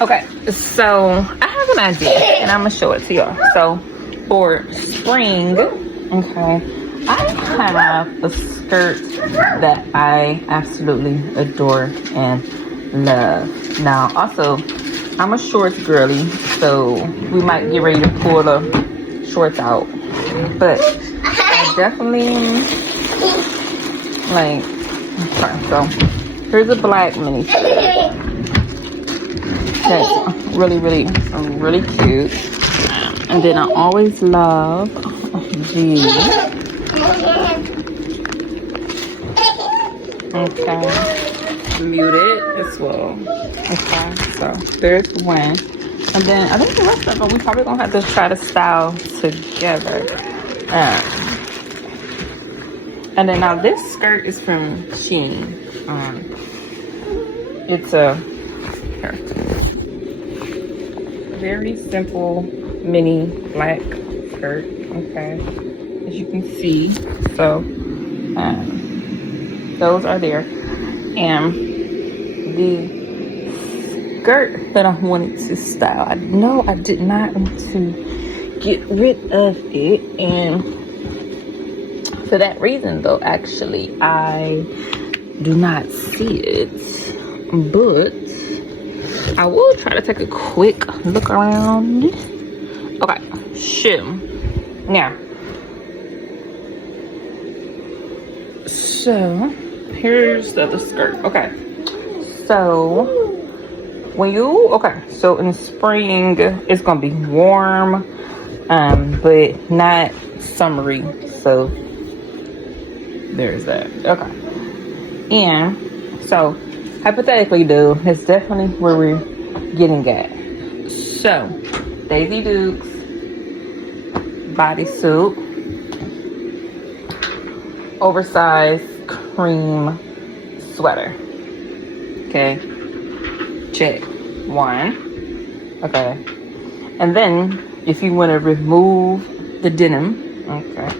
Okay, so I have an idea and I'm gonna show it to y'all. So for spring, okay, I have a skirt that I absolutely adore and love. Now also, I'm a shorts girly, so we might get ready to pull the shorts out. But I definitely like, okay, so here's a black mini skirt. That's really cute. And then I always love these. Okay. Muted as well. Okay. So there's one. And then I think the rest of them we probably gonna have to try to style together. And then now this skirt is from Shein. It's a very simple mini black skirt, okay, as you can see. So those are there, and the skirt that I wanted to style, I know I did not want to get rid of it, and for that reason though, actually I do not see it, but I will try to take a quick look around. Okay, shoe. Now, so here's the other skirt. Okay, so so in the spring it's gonna be warm, but not summery. So there's that. Okay, and so hypothetically, though, that's definitely where we're getting at. So, Daisy Dukes bodysuit, oversized cream sweater. Okay, check one. Okay, and then if you want to remove the denim, okay,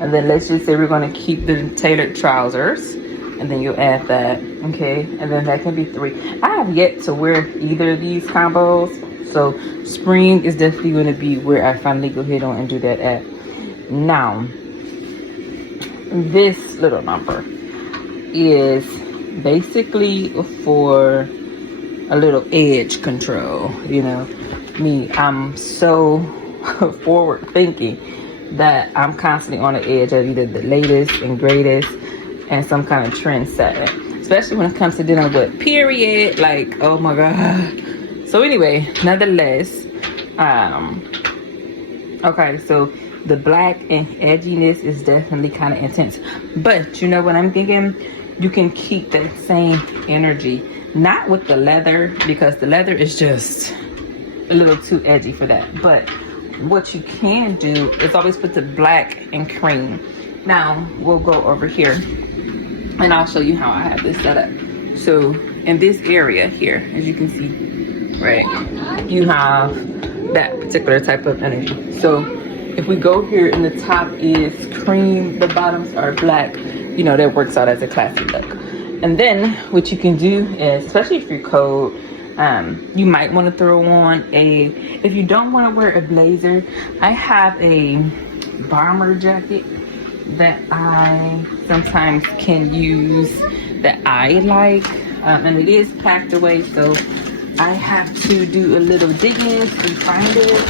and then let's just say we're going to keep the tailored trousers. And then you add that, okay, and then that can be 3. I have yet to wear either of these combos, so spring is definitely going to be where I finally go ahead on and do that at. Now, this little number is basically for a little edge control. You know, me, I'm so forward thinking that I'm constantly on the edge of either the latest and greatest and some kind of trend setting, especially when it comes to dealing with period. Like, oh my god. So anyway, nonetheless, okay, so the black and edginess is definitely kind of intense, but you know what I'm thinking, you can keep that same energy, not with the leather, because the leather is just a little too edgy for that. But what you can do is always put the black and cream. Now we'll go over here and I'll show you how I have this set up. So in this area here, as you can see, right, you have that particular type of energy. So if we go here and the top is cream, the bottoms are black, you know, that works out as a classic look. And then what you can do is, especially if you're cold, you might want to throw on if you don't want to wear a blazer, I have a bomber jacket that I sometimes can use that I like, and it is packed away, so I have to do a little digging to find it.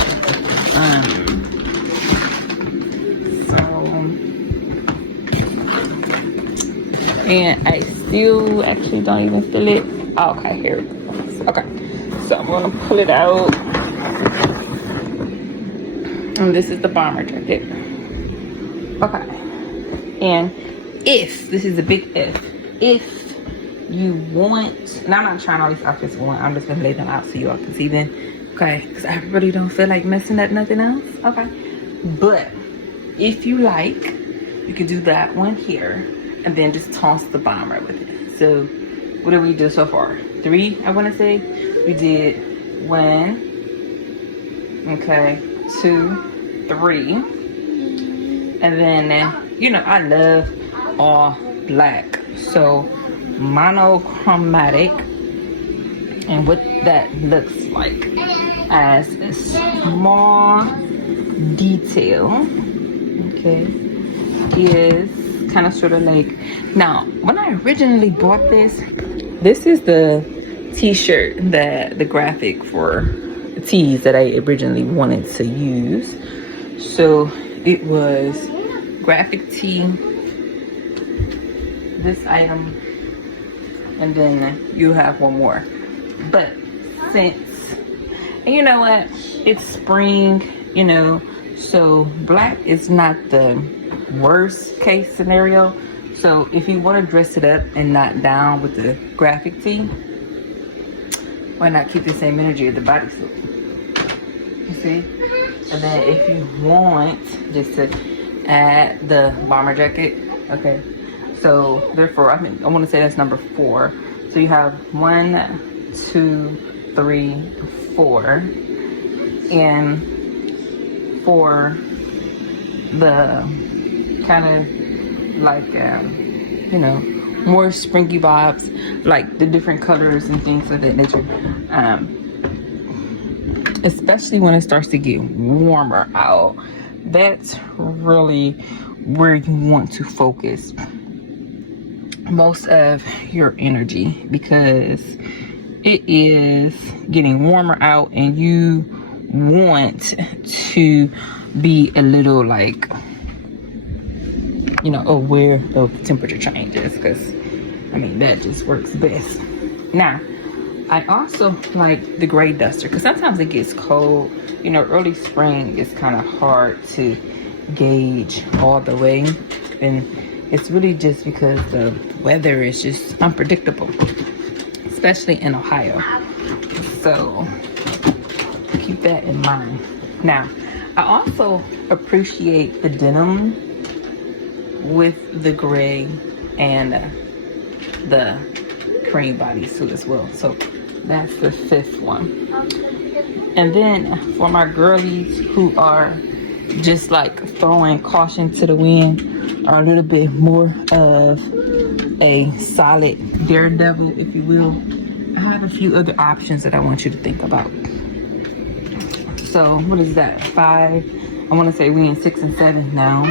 And I still actually don't even feel it. Oh, okay, here it goes. Okay, so I'm gonna pull it out, and this is the bomber jacket. Okay. And if, this is a big if you want, and I'm not trying all these outfits for one, I'm just gonna lay them out so you all can see them, okay? Because I really don't feel like messing up nothing else, okay? But if you like, you could do that one here, and then just toss the bomber with it. So what did we do so far? 3, I wanna say. We did 1, okay, 2, 3, and then, you know, I love all black, so monochromatic. And what that looks like as a small detail, okay, is kind of sort of like, now when I originally bought this is the t-shirt, that the graphic for the tees that I originally wanted to use. So it was graphic tee, this item, and then you have one more. But since, and you know what, it's spring, you know, so black is not the worst case scenario. So if you want to dress it up and not down with the graphic tee, why not keep the same energy of the bodysuit? You see? And then if you want just to add the bomber jacket, okay. So therefore, I want to say that's number 4. So you have 1, 2, 3, 4, and for the kind of like you know, more springy vibes, like the different colors and things of that nature, especially when it starts to get warmer out, that's really where you want to focus most of your energy, because it is getting warmer out and you want to be a little like, you know, aware of temperature changes, because I mean that just works best. Now I also like the gray duster, because sometimes it gets cold, you know, early spring is kind of hard to gauge all the way, and it's really just because the weather is just unpredictable, especially in Ohio. So keep that in mind. Now, I also appreciate the denim with the gray and the cream bodysuit as well. So that's the 5th one. And then for my girlies who are just like throwing caution to the wind, are a little bit more of a solid daredevil, if you will, I have a few other options that I want you to think about. So what is that, 5? I want to say we in 6 and 7 now.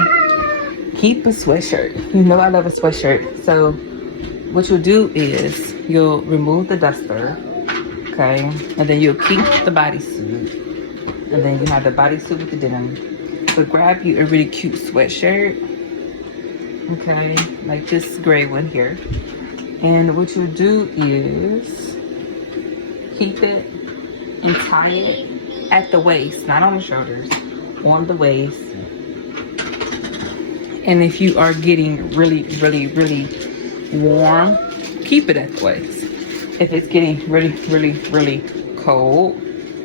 Keep a sweatshirt. You know I love a sweatshirt. So what you'll do is you'll remove the duster, okay, and then you'll keep the bodysuit, and then you have the bodysuit with the denim. So grab you a really cute sweatshirt, okay, like this gray one here, and what you'll do is keep it and tie it at the waist, not on the shoulders, on the waist. And if you are getting really warm, keep it at the waist. If it's getting really cold,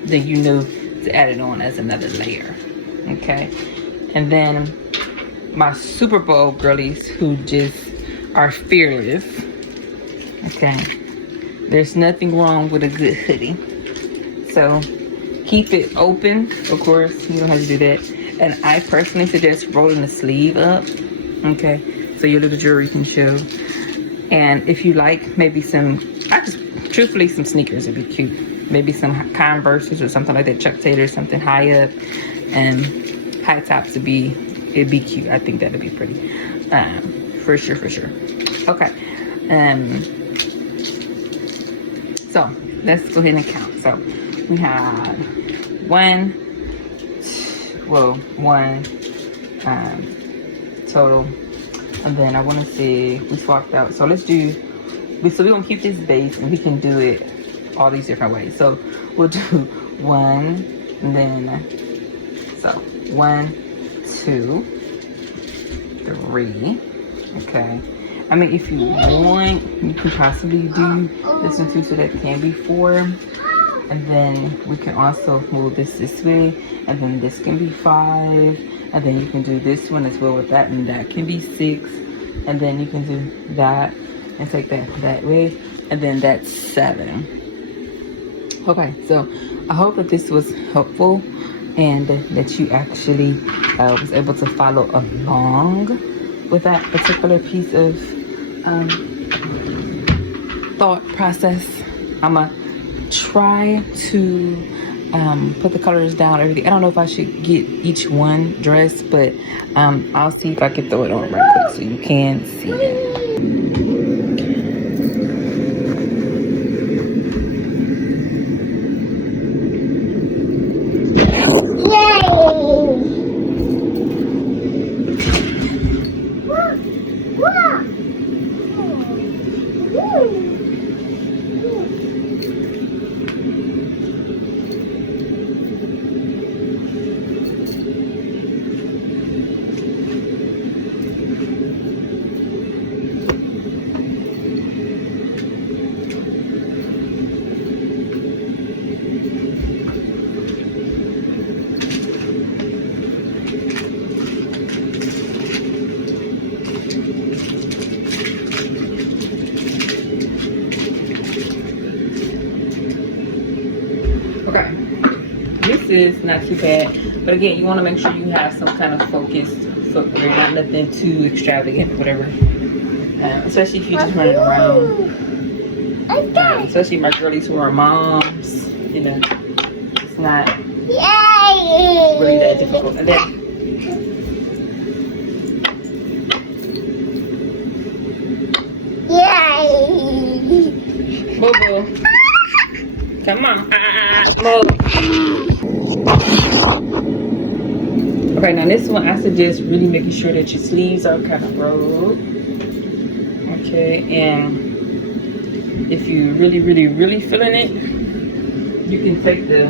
then you know to add it on as another layer, okay? And then my Super Bowl girlies who just are fearless, okay, there's nothing wrong with a good hoodie. So keep it open, of course, you don't have to do that. And I personally suggest rolling the sleeve up, okay, so your little jewelry can show. And if you like, maybe truthfully, some sneakers would be cute. Maybe some Converses or something like that, Chuck Taylor, something high up, and high tops it'd be cute. I think that'd be pretty, for sure. Okay, so let's go ahead and count. So we have one total, and then I want to say we swapped out. So we're gonna keep this base, and we can do it all these different ways. So we'll do 1, and then so 1, 2, 3. Okay. I mean, if you want, you can possibly do this one too, so that can be 4. And then we can also move this way, and then this can be 5, and then you can do this one as well with that, and that can be 6, and then you can do that and take that way, and then that's 7. Okay, so I hope that this was helpful and that you actually was able to follow along with that particular piece of thought process. I'ma try to put the colors down, everything. I don't know if I should get each one dressed, but I'll see if I can throw it on right quick so you can see it. Okay, this is not too bad, but again, you want to make sure you have some kind of focused footwear, not nothing too extravagant, whatever. Especially if you're just running around. Especially my girlies who are moms, you know, it's not really that difficult. And then, Boo boo, come on, move. Okay, now this one I suggest really making sure that your sleeves are kind of rolled. Okay, and if you really feeling it, you can take the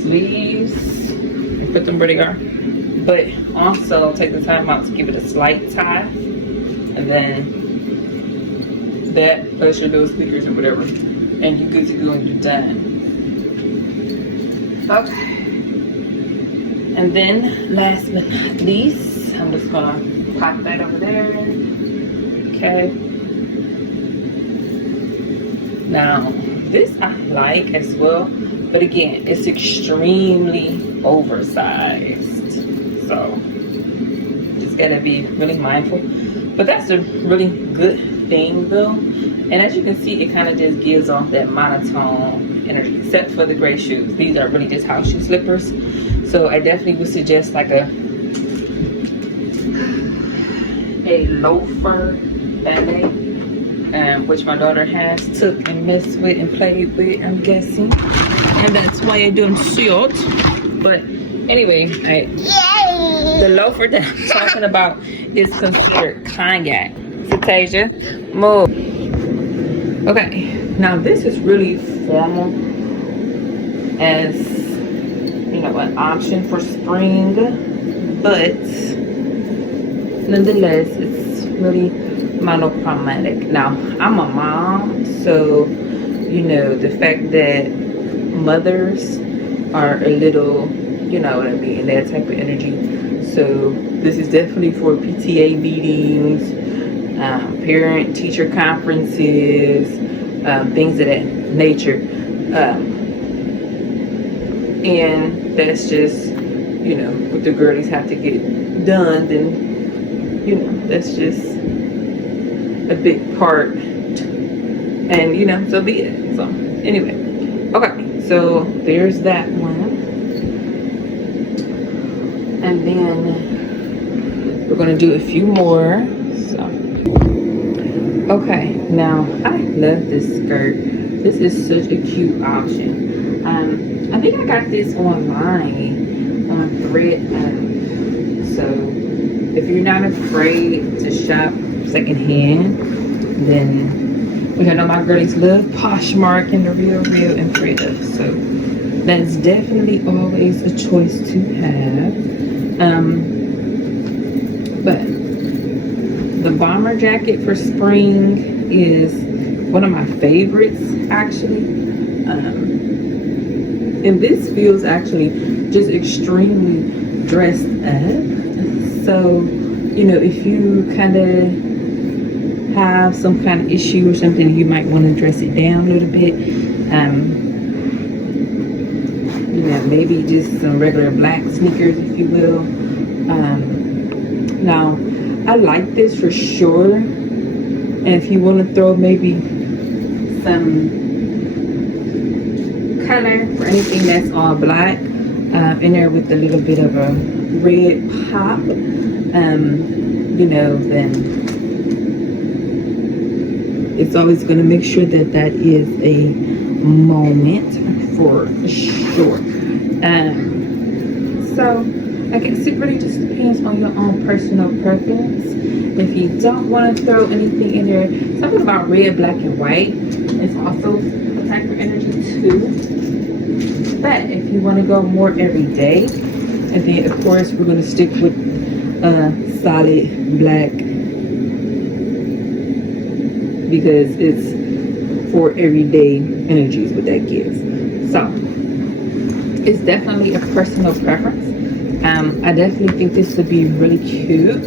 sleeves and put them where they are, but also take the time out to give it a slight tie, and then that plus your little sneakers or whatever, and you're good to go and you're done. Okay, and then last but not least, I'm just gonna pop that over there. Okay, now this I like as well, but again, it's extremely oversized, so just gotta be really mindful. But that's a really good thing though, and as you can see, it kind of just gives off that monotone energy, except for the gray shoes. These are really just house shoe slippers, so I definitely would suggest like a loafer ballet, which my daughter has took and messed with and played with, I'm guessing, and that's why I don't see it. But anyway, the loafer that I'm talking about is considered cognac. Tasia, move. Okay, now this is really formal as, you know, an option for spring, but nonetheless, it's really monochromatic. Now, I'm a mom, so, you know, the fact that mothers are a little, you know what I mean, that type of energy. So this is definitely for PTA meetings, parent teacher conferences, things of that nature, and that's just, you know, what the girlies have to get done. Then, you know, that's just a big part, and you know, so be it. So anyway, okay, so there's that one, and then we're gonna do a few more. So okay, now I love this skirt. This is such a cute option. I think I got this online on Threadless. So if you're not afraid to shop secondhand, then, which I know my girlies love Poshmark and the Real and Threadless, so that's definitely always a choice to have. But the bomber jacket for spring is one of my favorites, actually. And this feels actually just extremely dressed up. So, you know, if you kind of have some kind of issue or something, you might want to dress it down a little bit. You know, maybe just some regular black sneakers, if you will. Now, I like this for sure. And if you want to throw maybe some color or anything that's all black in there with a little bit of a red pop, you know, then it's always going to make sure that that is a moment for sure. So I guess it really just depends on your own personal preference. If you don't want to throw anything in there, something about red, black, and white is also a type of energy too. But if you want to go more every day, and then of course we're going to stick with solid black, because it's for everyday energies what that gives. So it's definitely a personal preference. I definitely think this would be really cute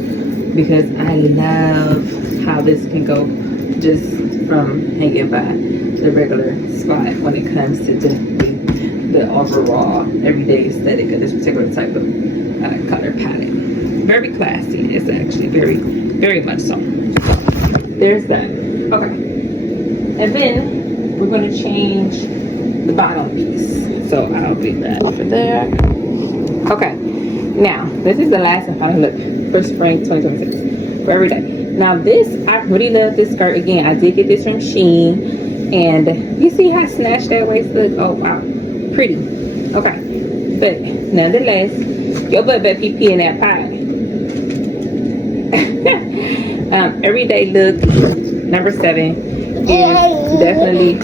because I love how this can go just from hanging by the regular spot when it comes to the overall everyday aesthetic of this particular type of color palette. Very classy. It's actually very, very much so. There's that. Okay. And then we're going to change the bottom piece. So I'll leave that over there. Okay. Now, this is the last and final look for spring 2026 for every day. Now this, I really love this skirt. Again, I did get this from Shein. And you see how snatched that waist looks? Oh, wow. Pretty. Okay. But nonetheless, your butt better pee in that pie. Everyday look number 7 is definitely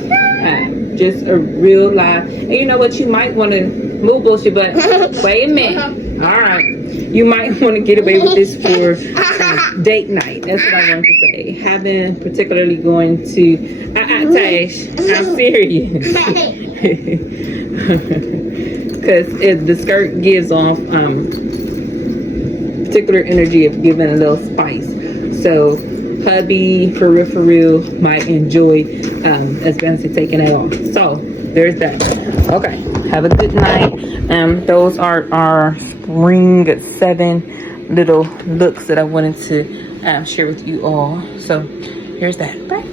just a real live. And you know what? You might want to move bullshit, but wait a minute. All right. You might want to get away with this for date night. That's what I wanted to say. Having particularly going to Tash, I'm serious. Because the skirt gives off particular energy of giving a little spice. So hubby, for real, might enjoy as Beyonce taking it off. So there's that. Okay, have a good night. Those are our spring 7 little looks that I wanted to share with you all. So here's that. Bye.